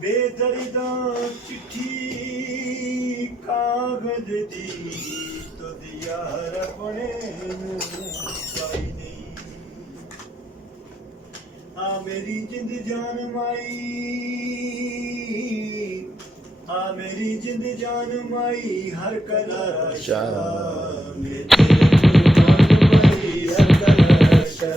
ਬੇਦਰਦਾ ਚਿੱਠੀ ਕਾਗਜ਼ ਦੀ ਤੁਧ ਯਾਰ ਆਪਣੇ ਨੂੰ ਪਾਈ ਨਹੀਂ। ਆ ਮੇਰੀ ਜਿੰਦ ਜਾਨ ਮਾਈ, ਆ ਮੇਰੀ ਜਿੰਦ ਜਾਨ ਮਾਈ ਹਰ ਕਲਾ ਰਾਸ਼ਾ ਮੇਰੇ ਕੁਰਬਾਨ ਮਾਈ ਹਰ ਕਲਾ ਰਾਸ਼ਾ।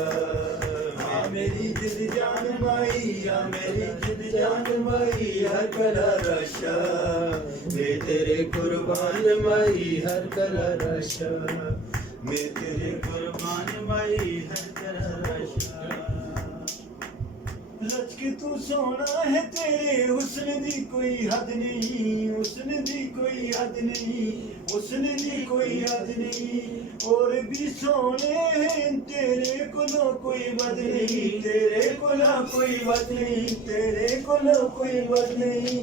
ਆ ਮੇਰੀ ਜਿੰਦ ਜਾਨ ਮਾਈ, ਆ ਮੇਰੀ ਜਿੰਦ ਜਾਨ ਮਾਈ ਹਰ ਕਲਾ ਰਾਸ਼ਾ ਮੈਂ ਤੇਰੇ ਕੁਰਬਾਨ ਮਾਈ ਹਰ ਕਲਾ ਰਾਸ਼ਾ ਮੈਂ ਤੇਰੇ ਕੁਰਬਾਨ ਮਾਈ ਹਰ ਕਲਾ ਰਾਸ਼ਾ। रच के तू सोना है तेरे हुस्न दी कोई हद नहीं, हुस्न दी कोई हद नहीं, हुस्न दी कोई हद नहीं। और भी सोने हैं तेरे कोलो कोई वद नहीं, तेरे कोला कोई वद नहीं, तेरे कोलो कोई वद नहीं।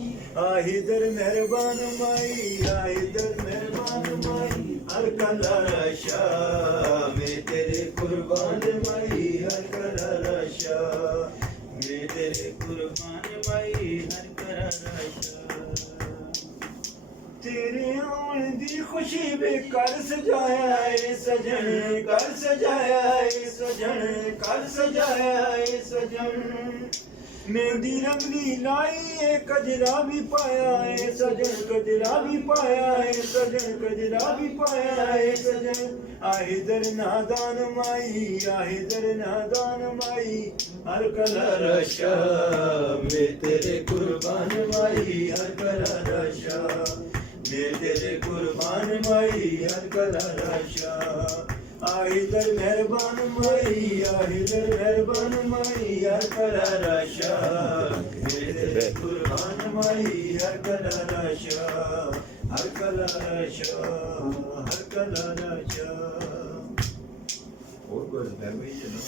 आहिदर मेहरबान माई, आहिदर मेहरबान माई हर कला राशा मैं तेरे कुर्बान माई हर कला राशा मैं तेरे कुर्बान माई हर करा राशा। तेरे आने दी खुशी में कर सजाया है सजन, कर सजाया है सजन, कर सजाया है सजन। मेहंदी रंगली लाई है कजरा भी पाया है सजन, कजरा भी पाया है सजन, कजरा भी पाया है सजन। आहिदर नादान माई, आहिदर नादान माई हर कला राशा मैं तेरे कुर्बान माई हर कला राशा मैं तेरे कुर्बान माई हर कला राशा। आहिदर मेहरबान माई, आहिदर मेहरबान माई हर कला राशा मैं तेरे कुर्बान माई हर कला राशा हर कला राशा हर कला राशा। और कुछ है भाई ये ना